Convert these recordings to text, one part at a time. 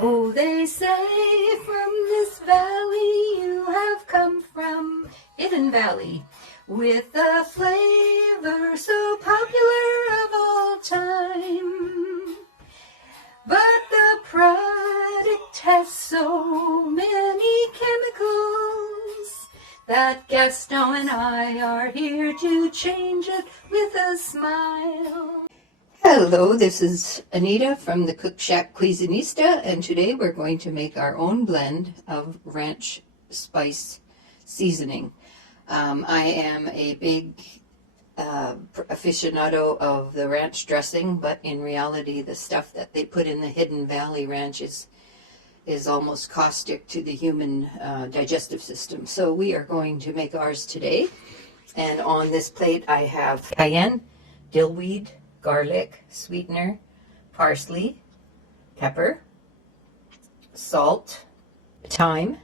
Oh, they say from this valley you have come from, Hidden Valley, with a flavor so popular of all time. But the product has so many chemicals that Gaston and I are here to change it with a smile. Hello, this is Anita from the Cook Shack Cuisinista, and today we're going to make our own blend of ranch spice seasoning. I am a big aficionado of the ranch dressing, but in reality the stuff that they put in the Hidden Valley ranch is almost caustic to the human digestive system. So we are going to make ours today, and on this plate I have cayenne, dillweed, garlic, sweetener, parsley, pepper, salt, thyme,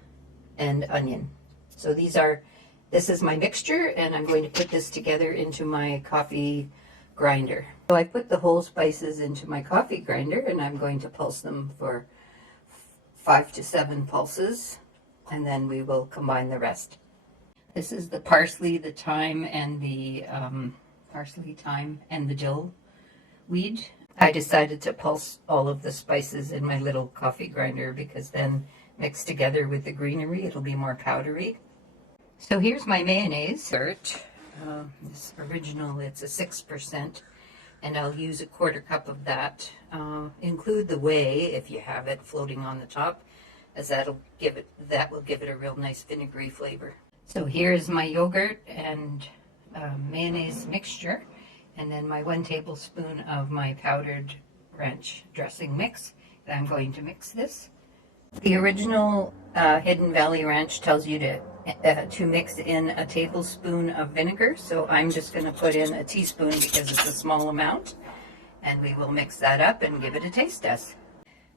and onion. So this is my mixture, and I'm going to put this together into my coffee grinder. So I put the whole spices into my coffee grinder, and I'm going to pulse them for 5 to 7 pulses, and then we will combine the rest. This is the parsley, the thyme, and the dill weed. I decided to pulse all of the spices in my little coffee grinder because then mixed together with the greenery it'll be more powdery. So here's my mayonnaise. This original, it's a 6%, and I'll use a 1/4 cup of that. Include the whey if you have it floating on the top, as that will give it a real nice vinegary flavor. So here's my yogurt and mayonnaise mixture, and then my 1 tablespoon of my powdered ranch dressing mix. I'm going to mix this. The original Hidden Valley Ranch tells you to mix in a tablespoon of vinegar, so I'm just going to put in a teaspoon because it's a small amount, and we will mix that up and give it a taste test.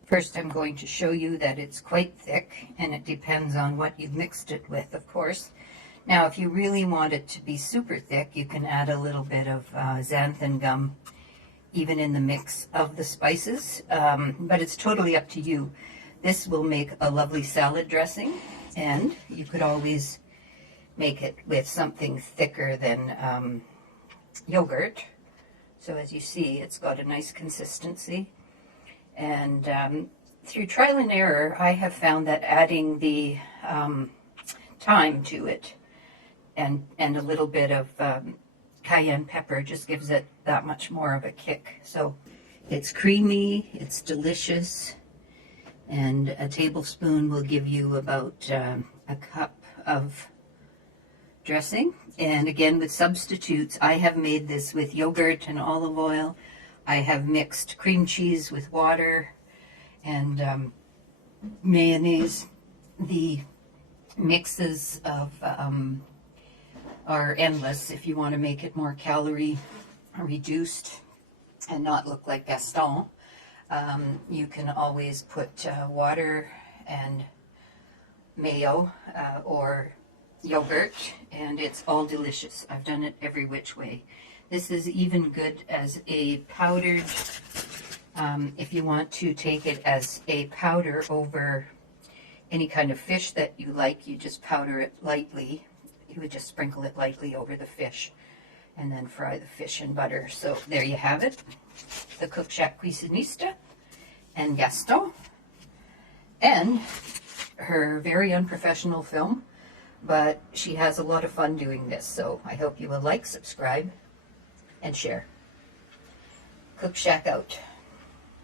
First, I'm going to show you that it's quite thick, and it depends on what you've mixed it with, of course. Now, if you really want it to be super thick, you can add a little bit of xanthan gum, even in the mix of the spices, but it's totally up to you. This will make a lovely salad dressing, and you could always make it with something thicker than yogurt. So as you see, it's got a nice consistency. And through trial and error, I have found that adding the thyme to it and a little bit of cayenne pepper just gives it that much more of a kick. So it's creamy, it's delicious, and a tablespoon will give you about a cup of dressing. And again, with substitutes, I have made this with yogurt and olive oil. I have mixed cream cheese with water and mayonnaise. The mixes of are endless if you want to make it more calorie reduced and not look like Gaston. You can always put water and mayo or yogurt, and it's all delicious. I've done it every which way. This is even good as a powdered, if you want to take it as a powder over any kind of fish that you like, you just powder it lightly. You would just sprinkle it lightly over the fish and then fry the fish in butter. So there you have it, the Cook Shack Cuisinista and Gaston, and her very unprofessional film, but she has a lot of fun doing this. So I hope you will like, subscribe, and share. Cook Shack out.